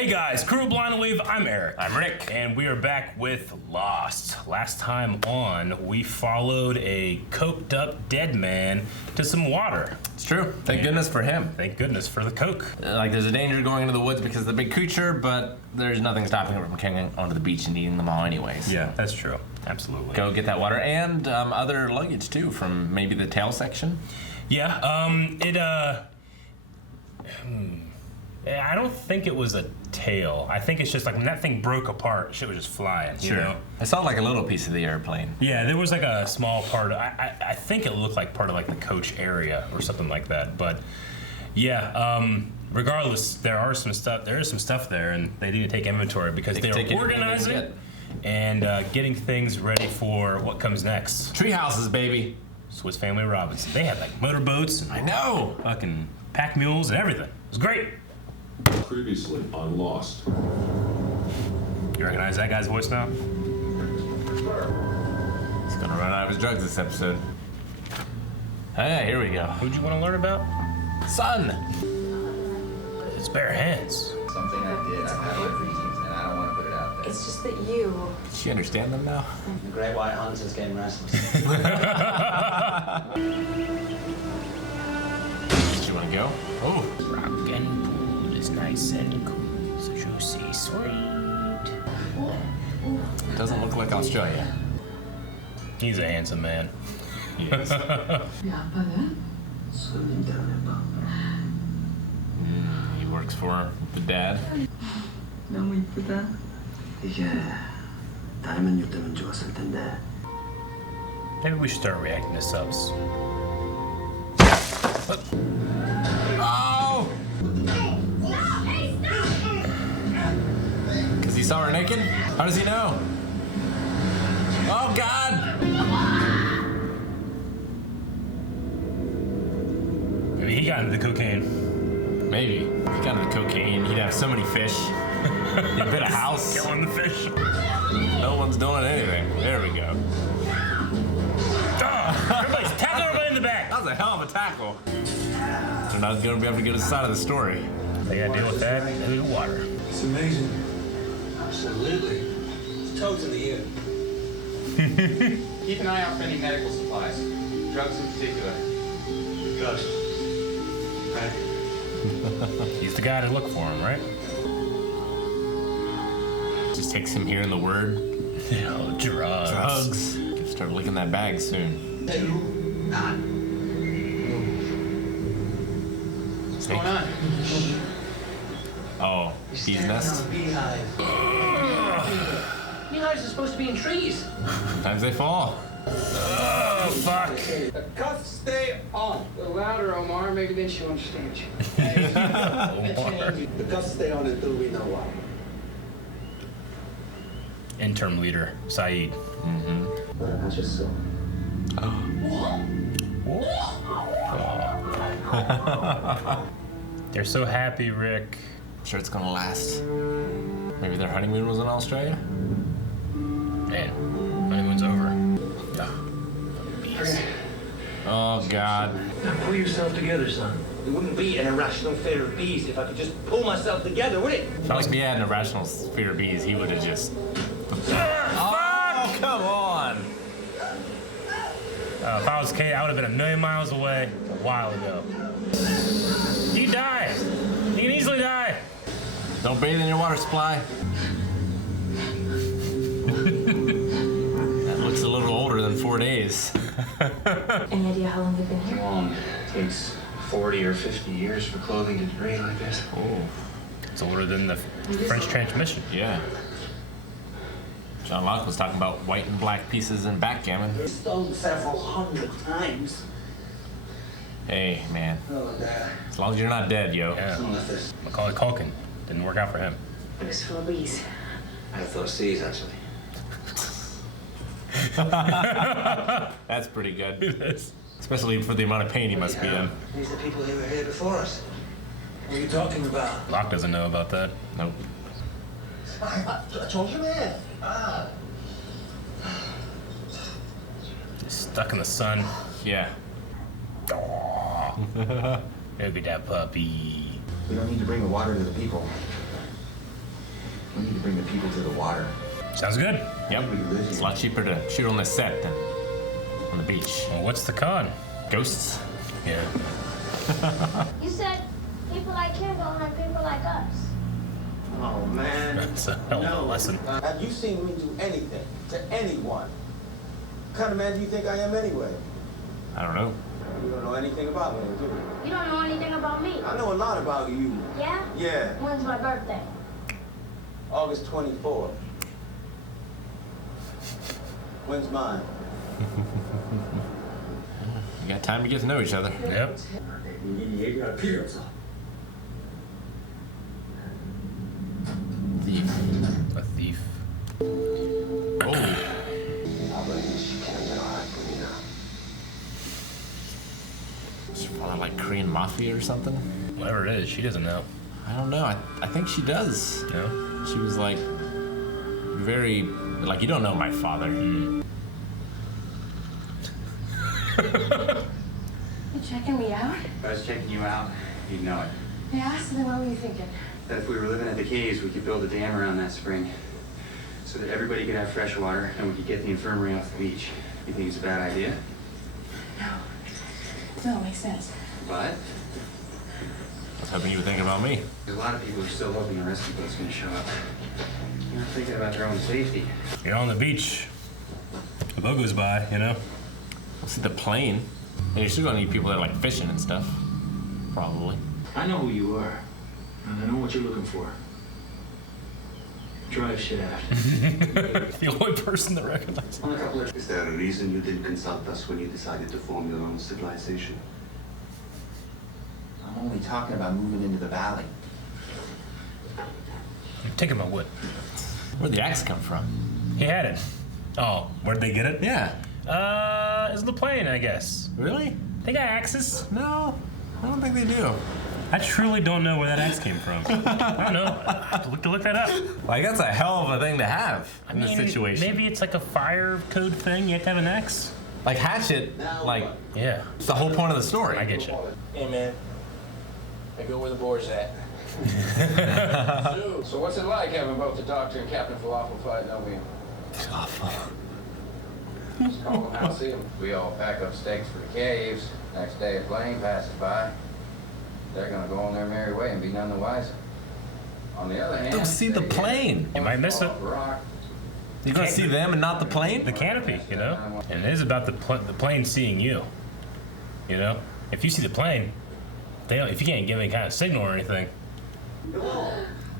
Hey guys, Crew of Blind Wave, I'm Eric. I'm Rick. And we are back with Lost. Last time on, we followed a coked up dead man to some water. It's true. Thank goodness for him. Thank goodness for the coke. Like there's a danger going into the woods because of the big creature, but there's nothing stopping him from coming onto the beach and eating them all anyways. Yeah, that's true. Absolutely. Go get that water and other luggage too from maybe the tail section. Yeah, I don't think it was a tail. I think it's just like when that thing broke apart, shit was just flying. Sure. You know? I saw like a little piece of the airplane. Yeah, there was like a small part. I think it looked like part of like the coach area or something like that. But yeah, regardless, there is some stuff there, and they need to take inventory because they're organizing and getting things ready for what comes next. Tree houses, baby. Swiss Family Robinson. They had like motorboats. I know. Fucking pack mules and everything. It was great. Previously on Lost. You recognize that guy's voice now? He's gonna run out of his drugs this episode. Hey, here we go. Who'd you want to learn about? Son! His bare hands. Something I did, I've had my reasons, and I don't want to put it out there. It's just that you... Does she understand them now? The great white hunters getting restless. Do you wanna go? Oh. Rock and pool is nice and cool, so juicy, sweet. Doesn't look like Australia. He's a handsome man. He is. He works for the dad. 너무 이쁘다. 이게 다이몬드 때문에 좋았을 텐데. Maybe we should start reacting to subs. Oh! Because he saw her naked? How does he know? Oh, God! Maybe he got into the cocaine. Maybe. If he got into the cocaine, he'd have so many fish. He'd build a house. Killing the fish. No one's doing anything. There we go. Everybody's tackling everybody in the back. That was a hell of a tackle. They're not going to be able to get to the side of the story. They gotta deal with that and the water. It's amazing. Absolutely. It's toads in the air. Keep an eye out for any medical supplies. Drugs in particular. Drugs. Right. He's the guy to look for him, right? Just takes him hearing the word. Oh, drugs. Drugs. Start licking that bag soon. What's going on? Oh, bee's nest? Beehives are supposed to be in trees. Sometimes they fall. Oh, fuck. The cuffs stay on. A little louder, Omar. Maybe then she'll understand you. The cuffs stay on until we know why. Interim leader, Saeed. That's just so. They're so happy, Rick. I'm sure it's gonna last. Maybe their honeymoon was in Australia? Man, honeymoon's over. Oh, God. Now pull yourself together, son. It wouldn't be an irrational fear of bees if I could just pull myself together, would it? Like if he had an irrational fear of bees, he would have just... Oh, come on! If I was Kate, I would have been a million miles away a while ago. You die. You can easily die. Don't bathe in your water supply. That looks a little older than 4 days. Any idea how long they've been here? Long. It takes 40 or 50 years for clothing to degrade like this. Oh, It's older than the French transmission. yeah. John Locke was talking about white and black pieces in backgammon. It's done several hundred times. Hey, man. Oh, Dad. As long as you're not dead, yo. Yeah. Some of this. Macaulay Culkin. Didn't work out for him. It was full of bees. I thought C's actually. That's pretty good. It is. Especially for the amount of pain he must be in. These are people who were here before us. What are you talking about? Locke doesn't know about that. Nope. I told you, man. Stuck in the sun. Yeah. Look at that puppy. We don't need to bring the water to the people. We need to bring the people to the water. Sounds good. Yep. It's a lot cheaper to shoot on the set than on the beach. Well, what's the con? Ghosts. Yeah. You said people like him don't like people like us. Oh, man. That's a hell of a lesson. Have you seen me do anything to anyone? What kind of man do you think I am anyway? I don't know. You don't know anything about me, do you? You don't know anything about me. I know a lot about you. Yeah? Yeah. When's my birthday? August 24th. When's mine? You got time to get to know each other. Yep. Thief. A thief. Oh. Is her father like Korean mafia or something? Whatever it is, she doesn't know. I don't know. I think she does. No? She was like very like, you don't know my father. You checking me out? If I was checking you out, you'd know it. Yeah, so then what were you thinking? That if we were living at the caves, we could build a dam around that spring so that everybody could have fresh water and we could get the infirmary off the beach. You think it's a bad idea? No, it makes sense. But I was hoping you were thinking about me. there's a lot of people who are still hoping a rescue boat's gonna show up. You're not thinking about their own safety. You're on the beach. The boat goes by, you know? We'll see the plane. And you're still gonna need people that are like fishing and stuff. Probably. I know who you are, and I know what you're looking for. Drive shaft. The only person that recognizes. Is there a reason you didn't consult us when you decided to form your own civilization? I'm only talking about moving into the valley. I'm taking my wood. Where'd the axe come from? He had it. Oh, where'd they get it? Yeah. It's the plane, I guess. Really? They got axes. No, I don't think they do. I truly don't know where that axe came from. I don't know. I have to look that up. Like, that's a hell of a thing to have I in this mean, situation. Maybe it's like a fire code thing. You have to have an axe. Like, hatchet, like, Yeah. it's the whole point of the story. I get you. Hey, man. I go where the boar's at. So what's it like having both the doctor and Captain Falafel fighting over you? Just call them out, see them. We all pack up stakes for the caves. Next day a plane passes by. They're gonna go on their merry way and be none the wiser. On the other hand, Don't see the plane. You might miss it. Rock. You're gonna see them and not the plane? The canopy, you know? And it is about the plane seeing you. You know? If you see the plane, if you can't give any kind of signal or anything.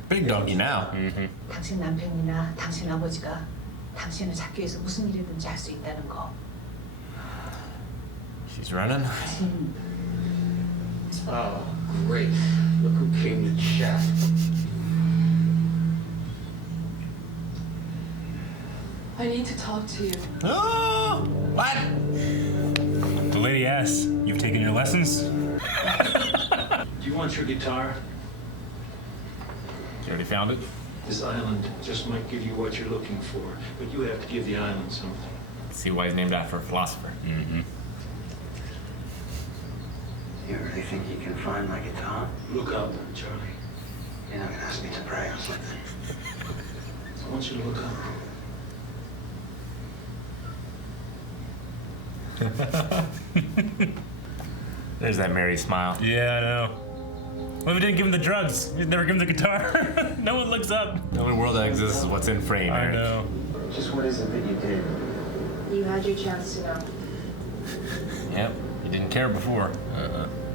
Big doggy now. 당신 남편이나 당신 아버지가 당신을 잡기 위해서 무슨 일이든지 할 수 있다는 거. She's running. Oh, great. Look who came to chat. I need to talk to you. Oh! What? The lady asks, "You've taken your lessons?" Do you want your guitar? You already found it? This island just might give you what you're looking for, but you have to give the island something. See why he's named after a philosopher. Mm-hmm. You really think you can find my guitar? Look up, Charlie. You're not gonna ask me to pray or something. I want you to look up. There's that merry smile. Yeah, I know. What if we didn't give him the drugs? We'd never give him the guitar. No one looks up. The only world that exists is what's in frame, I Eric. know. Just what is it that you did? You had your chance to know. Yep, you didn't care before.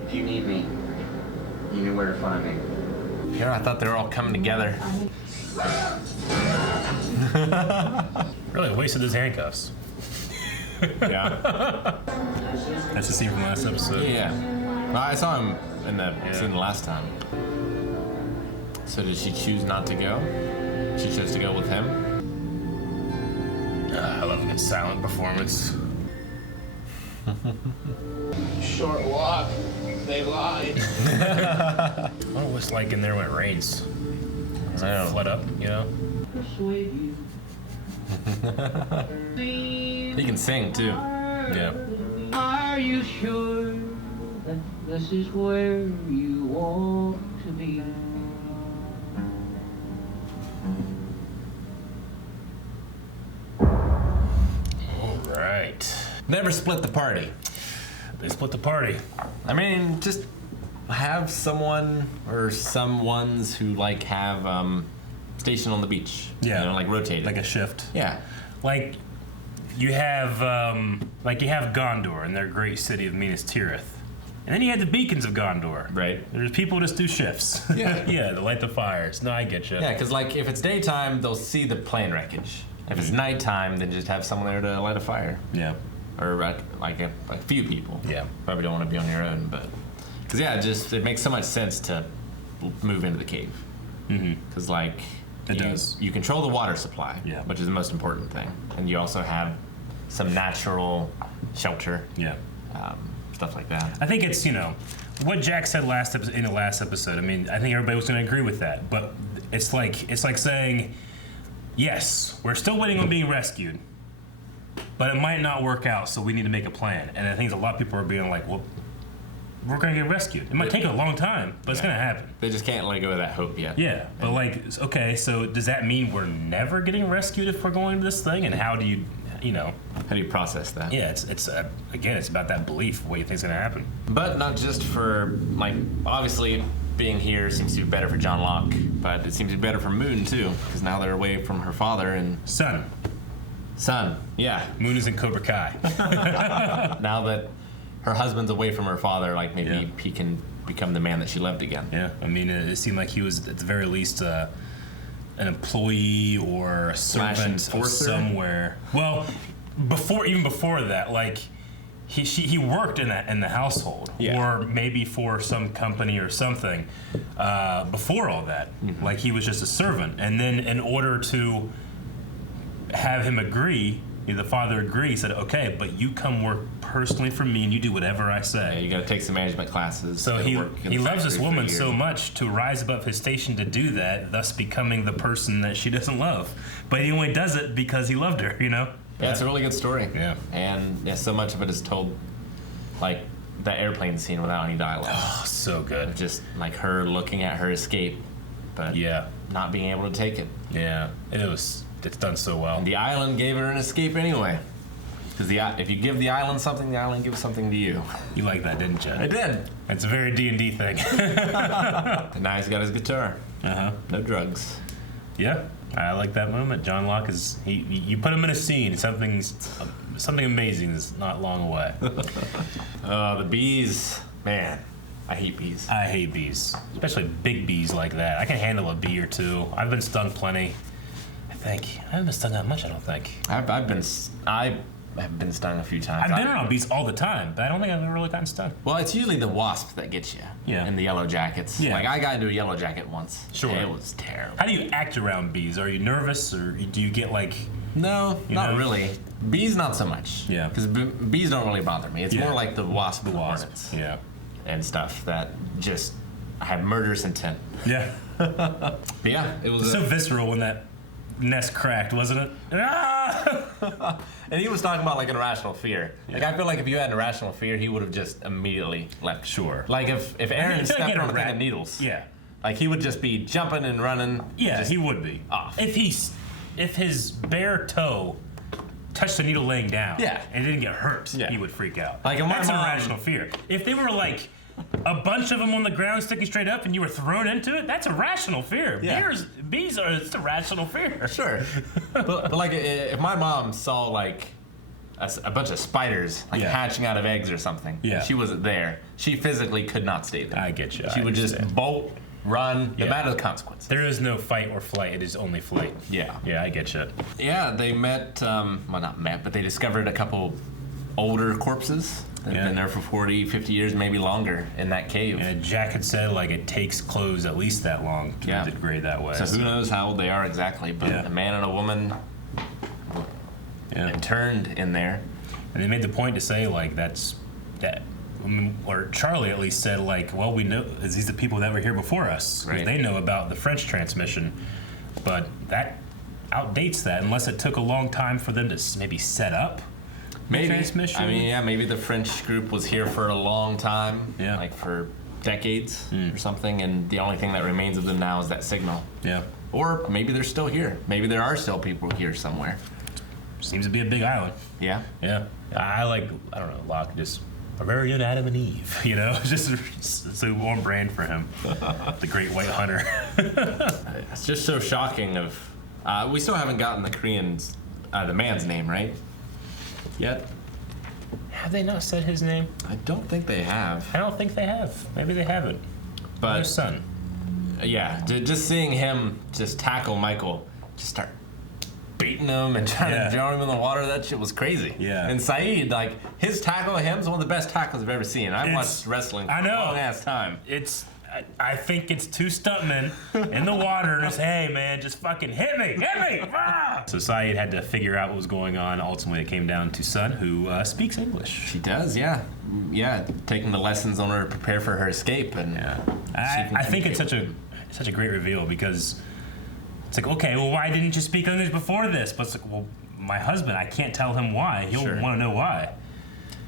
If you need me, you know where to find me. Here, I thought they were all coming together. Really wasted his handcuffs. Yeah. That's the scene from last episode. Yeah. Well, I saw him in the scene the last time. So did she choose not to go? She chose to go with him? I love a good silent performance. Short walk. They lied. I wonder what it's like in there when it rains. Does it flood up, you know? He can sing too. Yeah. Are you sure that this is where you want to be? Never split the party. They split the party. I mean, just have someone or some ones who like have station on the beach. Yeah. You know, like rotated. Like a shift. Yeah. Like you have Gondor and their great city of Minas Tirith. And then you had the beacons of Gondor. Right. There's people just do shifts. Yeah. Yeah, to light the fires. No, I get you. Yeah, because like if it's daytime, they'll see the plane wreckage. If it's nighttime, then just have someone there to light a fire. Yeah. Or like a few people. Yeah. Probably don't want to be on your own, but because it makes so much sense to move into the cave. Because like It does. You control the water supply, Yeah. which is the most important thing, and you also have some natural shelter. Yeah. Stuff like that. I think it's, what Jack said in the last episode. I mean, I think everybody was going to agree with that. But it's like saying, yes, we're still waiting on being rescued, but it might not work out, so we need to make a plan. And I think a lot of people are being like, well, we're going to get rescued. It might take a long time, but it's going to happen. They just can't let go of that hope yet. Yeah, but okay, so does that mean we're never getting rescued if we're going to this thing? And how do you process that? Yeah, it's again, it's about that belief, what you think is going to happen. But not just for, obviously being here seems to be better for John Locke, but it seems to be better for Moon too, because now they're away from her father and... Son, yeah. Moon is in Cobra Kai. Now that her husband's away from her father, maybe he can become the man that she loved again. Yeah, I mean, it seemed like he was, at the very least, an employee or a servant of somewhere. Well, even before that, he worked in the household, or maybe for some company or something. Before all that, he was just a servant, and then in order to have him agree, the father agreed. He said, "Okay, but you come work personally for me, and you do whatever I say." Yeah, you got to take some management classes. So he loves this woman so much to rise above his station to do that, thus becoming the person that she doesn't love. But he only does it because he loved her, Yeah, it's a really good story. Yeah. And so much of it is told, like that airplane scene without any dialogue. Oh, so good. Just like her looking at her escape, but not being able to take it. Yeah, it's done so well. And the island gave her an escape anyway. Because if you give the island something, the island gives something to you. You like that, didn't you? I did. It's a very D&D thing. And now he's got his guitar. No drugs. Yeah, I like that moment. John Locke is you put him in a scene, something amazing is not long away. The bees, man. I hate bees. I hate bees, especially big bees like that. I can handle a bee or two. I've been stung plenty. I haven't been stung that much, I don't think. I have been stung a few times. I've been around bees all the time, but I don't think I've ever really gotten stung. Well, it's usually the wasp that gets you. Yeah. And the yellow jackets. Yeah. I got into a yellow jacket once. Sure. It was terrible. How do you act around bees? Are you nervous, or do you get No, not really. Bees, not so much. Yeah. Because bees don't really bother me. It's more like the wasp, hornets. Yeah. And stuff that just have murderous intent. Yeah. But yeah, it was so visceral when that nest cracked, wasn't it? Ah! And he was talking about an irrational fear. I feel like if you had an irrational fear, he would have just immediately left. Sure. If Aaron stepped on a thing of needles. Yeah. He would just be jumping and running. Yeah, he would be. Off. If his bare toe touched a needle laying down and didn't get hurt, he would freak out. That's an irrational fear. If they were a bunch of them on the ground sticking straight up and you were thrown into it, that's a rational fear. Yeah. Bees are it's a rational fear. Sure. but if my mom saw a bunch of spiders hatching out of eggs or something, she wasn't there, she physically could not stay there. I get you. She would just bolt, run, no matter the consequences. There is no fight or flight, it is only flight. Yeah. Yeah, I get you. Yeah, they met, well not met, but they discovered a couple older corpses. They've been there for 40, 50 years, maybe longer, in that cave. And Jack had said, it takes clothes at least that long to degrade that way. So who knows how old they are exactly, but a man and a woman interned in there. And they made the point to say, or Charlie at least said, well, we know these are the people that were here before us. Right. They know about the French transmission, but that outdates that unless it took a long time for them to maybe set up. Maybe. Transmission. I mean, maybe the French group was here for a long time, for decades or something, and the only thing that remains of them now is that signal. Yeah. Or maybe they're still here. Maybe there are still people here somewhere. seems to be a big island. Yeah. Yeah. I don't know, Locke just a very own Adam and Eve, you know? Just so on brand for him. The great white hunter. It's just so shocking we still haven't gotten the man's name, right? Yet? Have they not said his name? I don't think they have. I don't think they have. Maybe they haven't. But his son. Yeah, just seeing him just tackle Michael, just start beating him and trying to drown him in the water, that shit was crazy. Yeah. And Saeed, like, his tackle of him is one of the best tackles I've ever seen. I've watched wrestling for a long ass time. I think it's two stuntmen in the water and just, hey man, just fucking hit me! Ah! So Saeed had to figure out what was going on. Ultimately, it came down to Sun, who speaks English. She does, yeah. Yeah, taking the lessons on her to prepare for her escape. And I think it's such a great reveal because it's like, okay, well, why didn't you speak English before this? But it's like, well, my husband, I can't tell him why. He'll want to know why.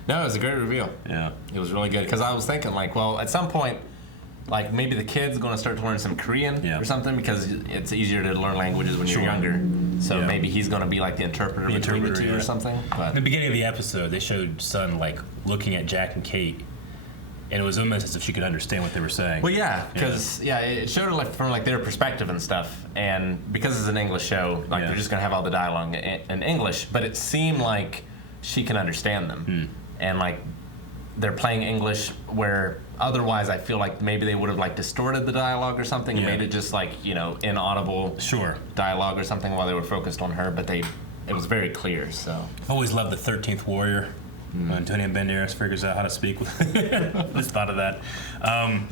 No, it was a great reveal. Yeah. It was really good because I was thinking, like, well, at some point, like maybe the kid's going to start to learn some Korean or something because it's easier to learn languages when you're younger. So maybe he's going to be like the interpreter between the two or something. But in the beginning of the episode, they showed Sun like looking at Jack and Kate, and it was almost as if she could understand what they were saying. Well, yeah, because it showed it like from like their perspective and stuff, and because it's an English show, like they're just going to have all the dialogue in English. But it seemed like she can understand them, and like they're playing English where otherwise I feel like maybe they would have like distorted the dialogue or something and made it just like, you know, inaudible dialogue or something while they were focused on her, but it was very clear. So I've always loved the 13th Warrior. Antonio Banderas figures out how to speak. Just thought of that.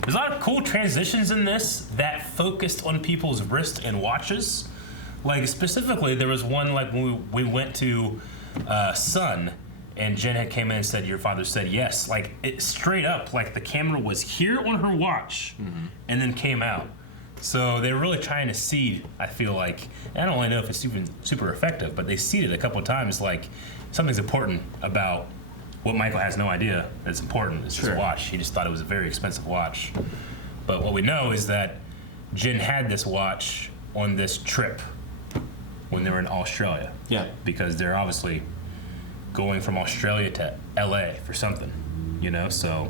There's a lot of cool transitions in this that focused on people's wrists and watches. Like specifically, there was one like when we went to Sun, and Jen had came in and said, "Your father said yes." Like it straight up, like the camera was here on her watch, and then came out. So they're really trying to seed. I feel like, and I don't really know if it's even super effective, but they seeded a couple of times like something's important about what Michael has no idea that's important. It's his watch. He just thought it was a very expensive watch. But what we know is that Jen had this watch on this trip when they were in Australia. Yeah. Because they're obviously going from Australia to LA for something, you know? So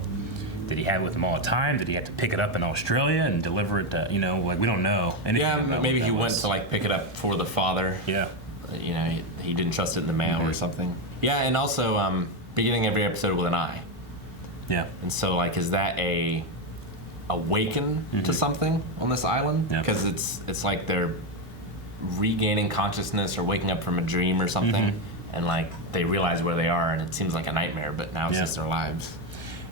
did he have it with him all the time? Did he have to pick it up in Australia and deliver it to, you know, like we don't know. Maybe he went to like pick it up for the father. Yeah. You know, he didn't trust it in the mail or something. Yeah, and also beginning every episode with an eye. Yeah. And so like, is that a awaken to something on this island? Because it's like they're regaining consciousness or waking up from a dream or something. And like they realize where they are, and it seems like a nightmare, but now it's just their lives.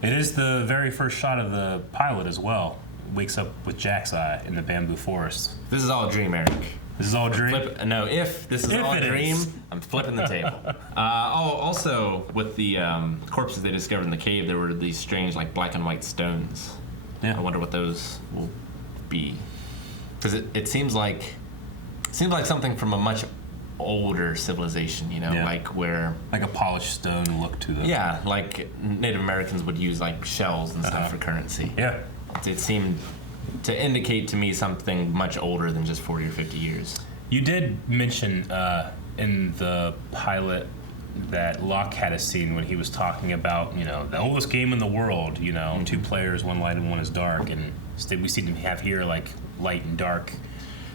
It is the very first shot of the pilot as well. Wakes up with Jack's eye in the bamboo forest. This is all a dream, Eric. This is all a dream? If this is all a dream, I'm flipping the table. Also, with the corpses they discovered in the cave, there were these strange, like, black and white stones. Yeah. I wonder what those will be. Because it seems like something from a much older civilization, you know, like where... Like a polished stone look to them. Yeah, like Native Americans would use, like, shells and stuff for currency. Yeah. It seemed to indicate to me something much older than just 40 or 50 years. You did mention in the pilot that Locke had a scene when he was talking about, you know, the oldest game in the world, you know, 2 players, 1 light and 1 is dark, and we seem to have here, like, light and dark.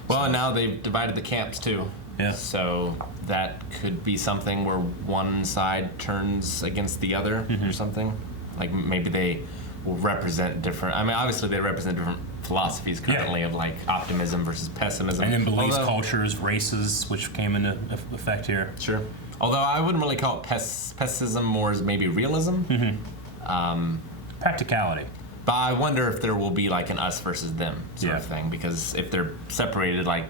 Well, and now they've divided the camps, too. Yeah. So that could be something where one side turns against the other or something. Like maybe they will represent different... I mean, obviously they represent different philosophies currently of like optimism versus pessimism. And then beliefs, cultures, races, which came into effect here. Sure. Although I wouldn't really call it pessimism, more as maybe realism. Practicality. But I wonder if there will be like an us versus them sort of thing, because if they're separated, like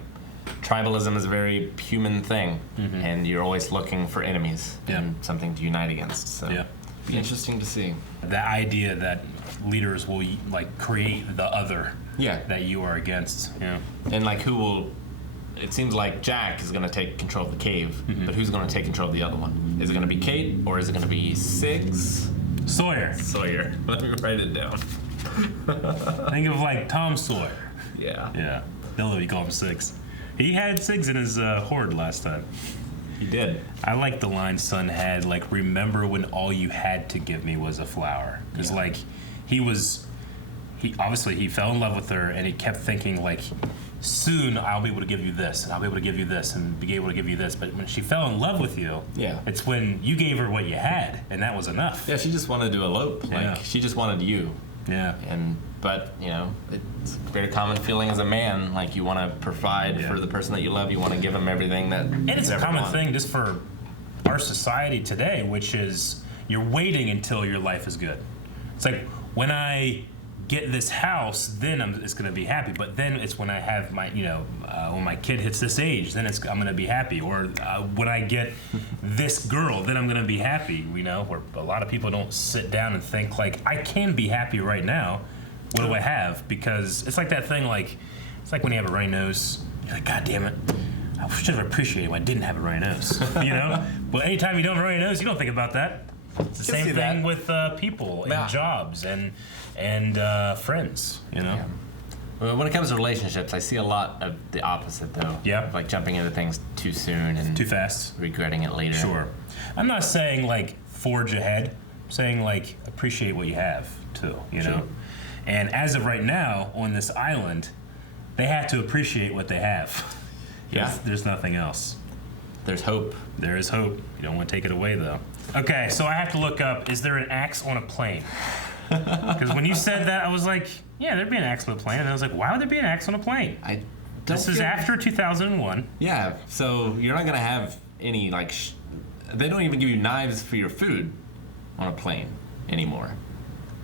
tribalism is a very human thing, and you're always looking for enemies and something to unite against. So it'd be interesting to see. The idea that leaders will like create the other that you are against. Yeah. And like who will... It seems like Jack is going to take control of the cave, but who's going to take control of the other one? Is it going to be Kate, or is it going to be Siggs? Sawyer. Let me write it down. Think of like Tom Sawyer. Yeah. Yeah. They'll let me call him Siggs. He had Siggs in his horde last time. He did. I like the line Son had, like, remember when all you had to give me was a flower. Because, like, he obviously, he fell in love with her, and he kept thinking, like, soon I'll be able to give you this, and I'll be able to give you this, and be able to give you this. But when she fell in love with you, it's when you gave her what you had, and that was enough. Yeah, she just wanted to elope. Like, she just wanted you. Yeah. But, you know, it's a very common feeling as a man. Like, you want to provide for the person that you love. You want to give them everything that And it's a common thing just for our society today, which is you're waiting until your life is good. It's like, when I get this house, then it's going to be happy. But then it's when I have my, when my kid hits this age, then I'm going to be happy. Or when I get this girl, then I'm going to be happy. Where a lot of people don't sit down and think, like, I can be happy right now. What do I have? Because it's like that thing, like, it's like when you have a runny nose. You're like, God damn it. I should have appreciated when I didn't have a runny nose. But anytime you don't have a runny nose, you don't think about that. It's the same thing with people and jobs and friends, Yeah. Well, when it comes to relationships, I see a lot of the opposite, though. Yeah. Like jumping into things too soon and too fast, regretting it later. Sure. I'm not saying, like, forge ahead. I'm saying, like, appreciate what you have, too, you know? And as of right now, on this island, they have to appreciate what they have. There's nothing else. There's hope. There is hope. You don't want to take it away, though. Okay, so I have to look up, is there an axe on a plane? Because when you said that, I was like, yeah, there'd be an axe on a plane. And I was like, why would there be an axe on a plane? This is after 2001. Yeah, so you're not going to have any, like, they don't even give you knives for your food on a plane anymore.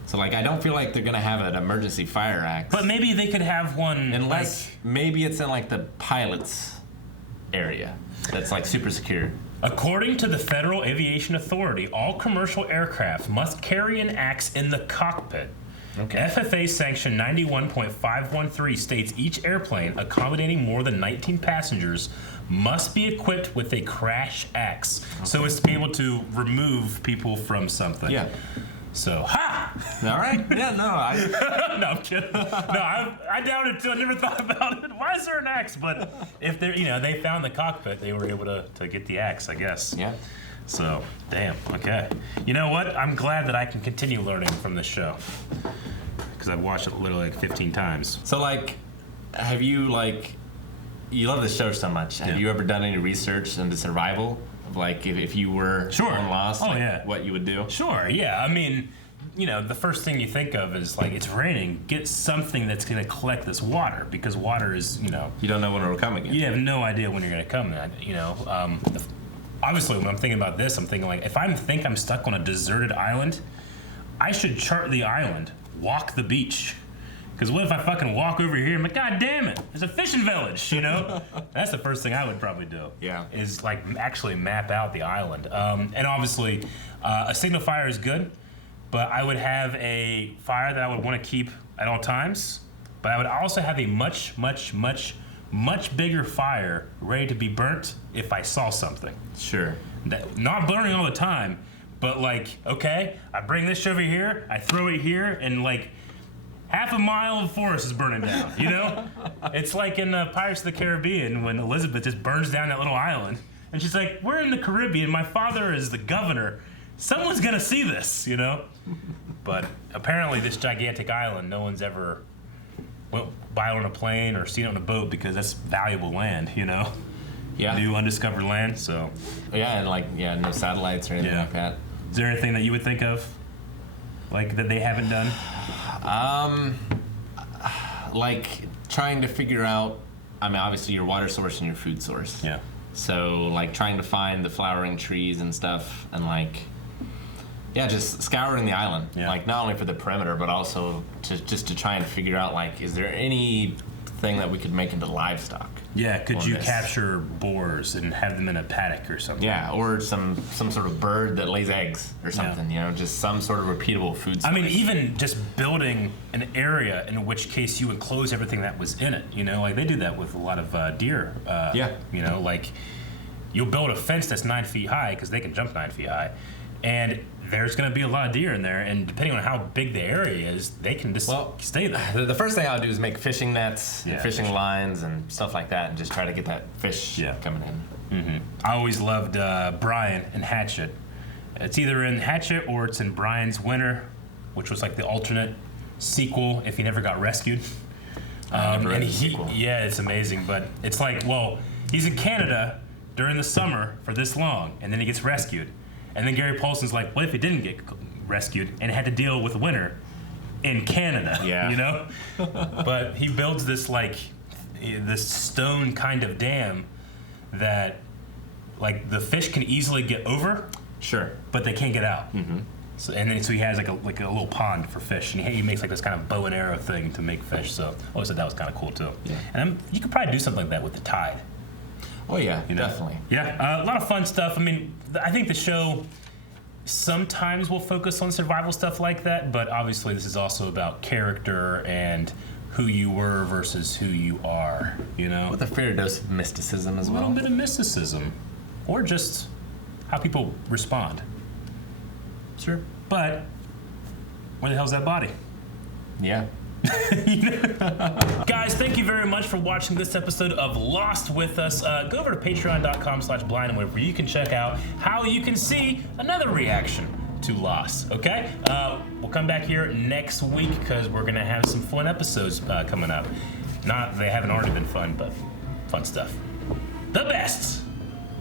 So, like, I don't feel like they're going to have an emergency fire axe. But maybe they could have one. Unless maybe it's in, like, the pilot's area that's, like, super secure. According to the Federal Aviation Authority, all commercial aircraft must carry an axe in the cockpit. Okay. FFA Sanction 91.513 states each airplane accommodating more than 19 passengers must be equipped with a crash axe. Okay. So as to be able to remove people from something. Yeah. So, ha! All right. Yeah, no, no, I'm kidding. No, I doubt it too. I never thought about it. Why is there an axe? But if they're, they found the cockpit, they were able to get the axe, I guess. Yeah. So, damn, okay. You know what? I'm glad that I can continue learning from this show. Because I've watched it literally like 15 times. So, like, have you, like, you love this show so much. Have you ever done any research into survival? Like, if you were on Lost, what you would do? Sure, yeah. I mean, the first thing you think of is, like, it's raining. Get something that's going to collect this water, because water is, You don't know when it'll come again. You have no idea when you're going to come. Obviously, when I'm thinking about this, I'm thinking, like, if I think I'm stuck on a deserted island, I should chart the island, walk the beach. Because what if I fucking walk over here and I'm like, God damn it, there's a fishing village, That's the first thing I would probably do. Yeah. Is, like, actually map out the island. And obviously, a signal fire is good, but I would have a fire that I would want to keep at all times. But I would also have a much, much, much, much bigger fire ready to be burnt if I saw something. Sure. Not burning all the time, but, like, okay, I bring this over here, I throw it here, and, like, half a mile of forest is burning down, It's like in Pirates of the Caribbean when Elizabeth just burns down that little island. And she's like, we're in the Caribbean. My father is the governor. Someone's going to see this, But apparently this gigantic island, no one's ever went by on a plane or seen it on a boat because that's valuable land, Yeah. New undiscovered land, so. Yeah, and no satellites or anything like that. Is there anything that you would think of, like, that they haven't done? Like trying to figure out, obviously your water source and your food source. Yeah. So, like, trying to find the flowering trees and stuff, and, like, just scouring the island. Yeah. Like, not only for the perimeter, but also to try and figure out, like, is there anything that we could make into livestock? Yeah, could you capture boars and have them in a paddock or something? Yeah, or some sort of bird that lays eggs or something, just some sort of repeatable food source. I mean, even just building an area in which case you enclose everything that was in it, like they do that with a lot of deer. Like you'll build a fence that's 9 feet high because they can jump 9 feet high, and there's going to be a lot of deer in there, and depending on how big the area is, they can just stay there. The first thing I would do is make fishing nets and fishing lines and stuff like that, and just try to get that fish coming in. I always loved Brian and Hatchet. It's either in Hatchet or it's in Brian's Winter, which was like the alternate sequel if he never got rescued. Yeah, it's amazing, but it's like, well, he's in Canada during the summer for this long, and then he gets rescued. And then Gary Paulson's like, what if he didn't get rescued and had to deal with winter in Canada? Yeah. You know? But he builds this, like, this stone kind of dam that, like, the fish can easily get over. Sure. But they can't get out. So, and then so he has like a little pond for fish, and he makes like this kind of bow and arrow thing to make fish. So I always thought that was kind of cool too. Yeah. And you could probably do something like that with the tide. Oh yeah, You know? definitely. Yeah, a lot of fun stuff. I mean, I think the show sometimes will focus on survival stuff like that, but obviously this is also about character and who you were versus who you are. You know, With a fair dose of mysticism as a well. little bit of mysticism, or just how people respond. Sure. But where the hell's that body? Yeah. Guys, thank you very much for watching this episode of Lost with us. Go over to patreon.com/blindandwave where you can check out how you can see another reaction to Lost, okay? We'll come back here next week because we're going to have some fun episodes coming up. Not, they haven't already been fun, but fun stuff. The best!